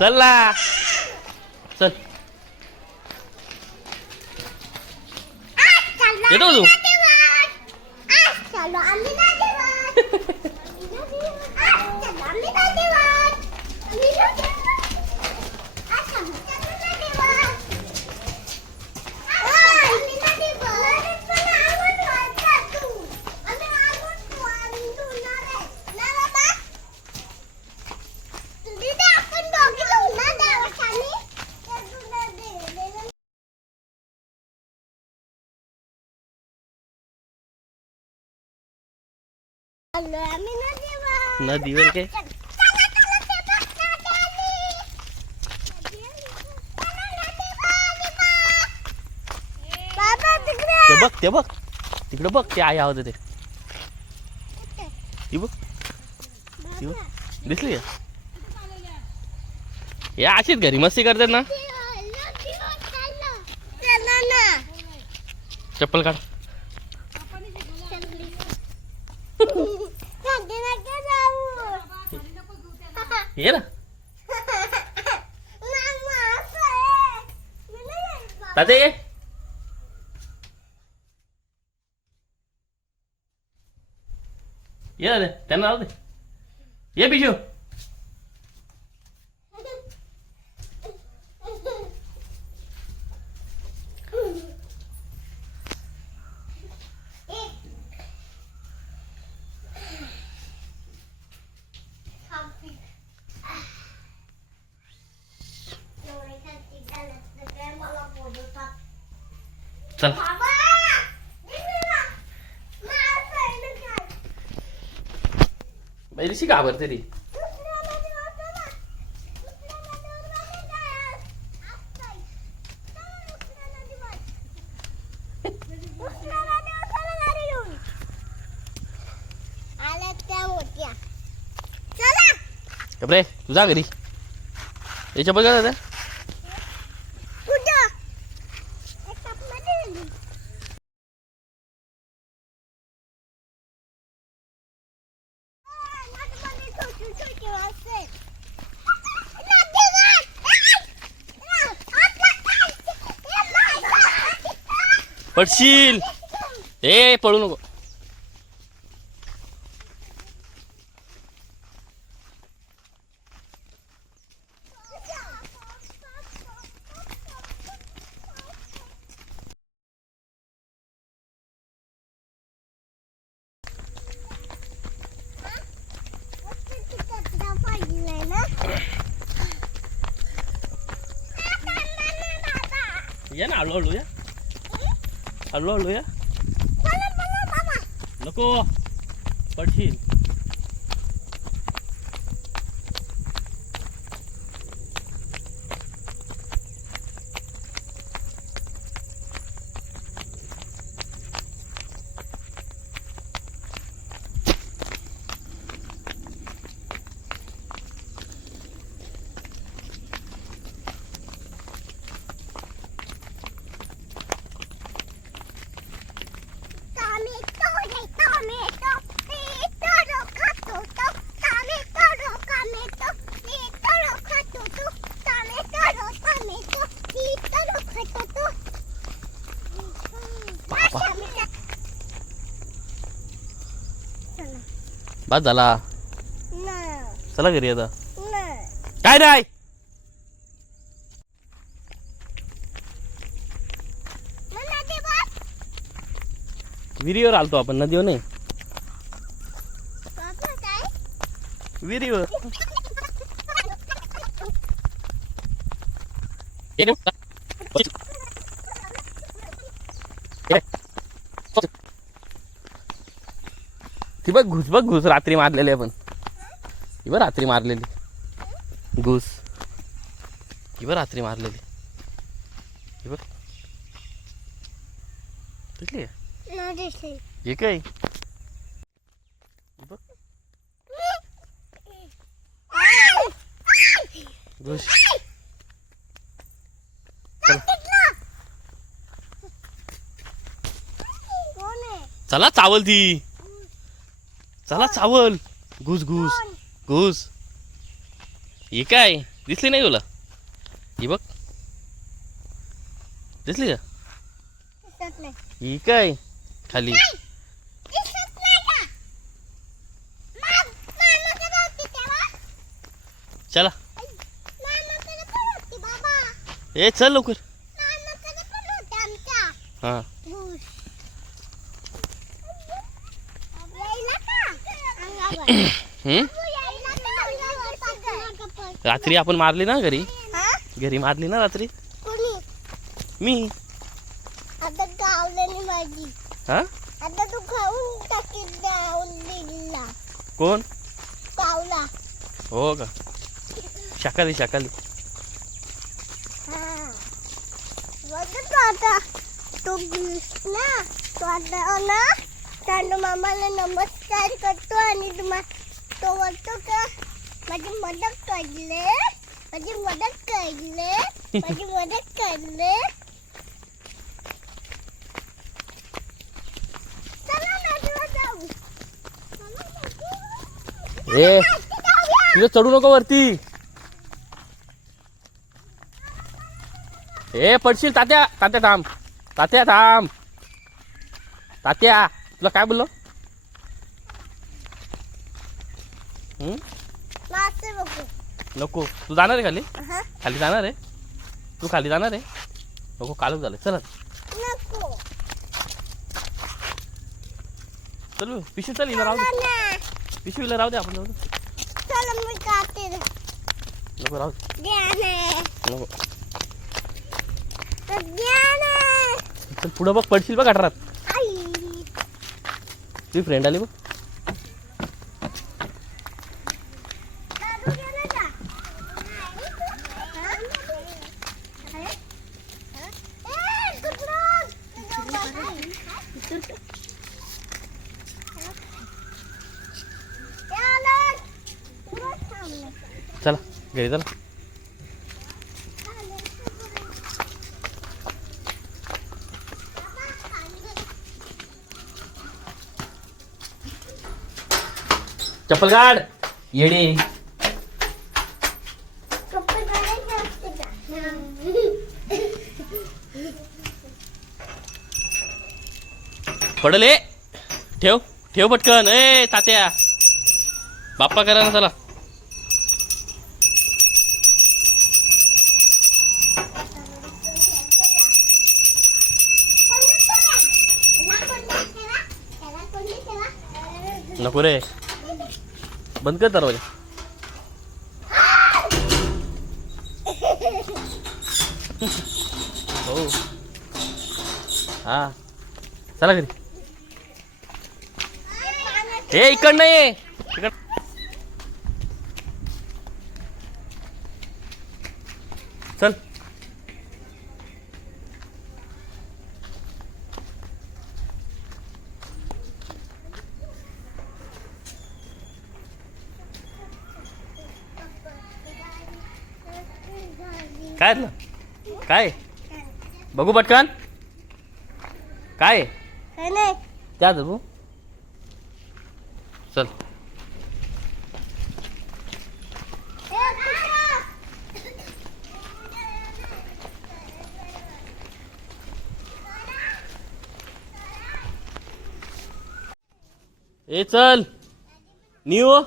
चल ना चल येतो तू नदीवर काय ते बघ तिकडे बघ ते आई आहोत ते बघ दिसली या अशीच घरी मस्ती करतात ना चप्पल काढ ये ना ताते ये दे त्यांना राहू दे ये बिशू चल ऋषी घाबरते ती रे तुझा घरी याच्या बघा दादा पडशील ए पळू नको या ना हळूहळू या हळूहळू या नको पडशील बस झाला चला घरी आता काय नाही विहिरीवर आलतो आपण नदीवर नाही विहिरीवर ती बघ घुस रात्री मारलेली आपण ती बघ रात्री मारलेली घुस ती बघ रात्री मारलेली ती बघ दिसली हे काय घुस चला चावल ती चला चावल घुस घुस घुस हे काय दिसली नाही तुला? ही बघ, दिसली का? दिसत नाही. ही काय खाली? दिसत नाही का? मामाकडे होती तेव्हा. चला मामाकडे पण होती बाबा. ए चल लवकर. मामाकडे पण होती आमच्या. हा घुस. यायला का? अंगावर. हम्म? यायला का? अंगावर पकड. रात्री आपण मारली ना घरी, हा? घरी मारली ना रात्री कोणी? मी. आता गावलेली माझी. हा आता तू खाऊन टाकील गावलीला. कोण? गावला. हो का? शाकाली शाकाली. हा. बघतो आता. तो घुस ना. तो आता ना चांदू मामाला नमस्कार करतो आणि तो म्हणतो का माझी मदत करले, माझी मदत करले, माझी मदत करले. चला नदीवर जाऊ. चला नदीवर. ए जाऊया. तुझं चढू नको वरती. ए पडशील. तात्या तात्या थांब. तात्या थांब. तात्या तुला काय बोललो? हम्म? मासे बघू. नको. तू जाणार आहे खाली? हा? खाली जाणार आहे? तू खाली जाणार आहे? नको, कालच झालं. चल नको. चल पिशवी. चल हिला राहू चला दे. ना. पिशवीला राहू दे. आपण जाऊ दे. चला मी काढते. नको राहू दे. द्या ना. नको. द्या ना. चल पुढं बघ. पडशील बघ गटारात. आई. तुझी फ्रेंड आली बघ. दादू गेला का? हा? ए, कुठलं? ए, आलं. पुढं थांबलं. चला घरी चला. चप्पल काढ येडे. कपडे काढायचे असते का? पडले. ठेव ठेव पटकन. ए तात्या बाप्पा करा ना. चला नको रे. बंद कर दरवाजा. हो हा चला घरी. हे इकडनं ये. इकड. चल काय झालं? काय बघू पटकन. काय काय नाही. त्या बघू. चल ए, कुठं? ए चल न्यू